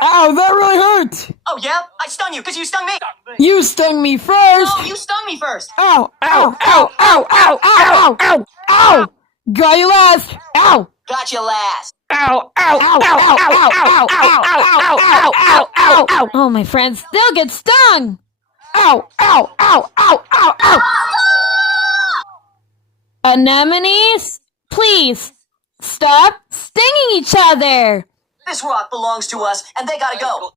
Ow, that really hurt! Oh, yeah? I stung you because you stung me. You stung me first! No, you stung me first. Ow, ow, ow, ow, ow, ow, ow, ow! Got you last! Ow! Got you last. Ow, ow, ow, ow, ow, ow, ow, ow, ow, ow, ow, ow! Oh, my friends, they'll get stung! Ow, ow, ow, ow, ow, ow! Anemones, please, stop stinging each other! This rock belongs to us, and they gotta go.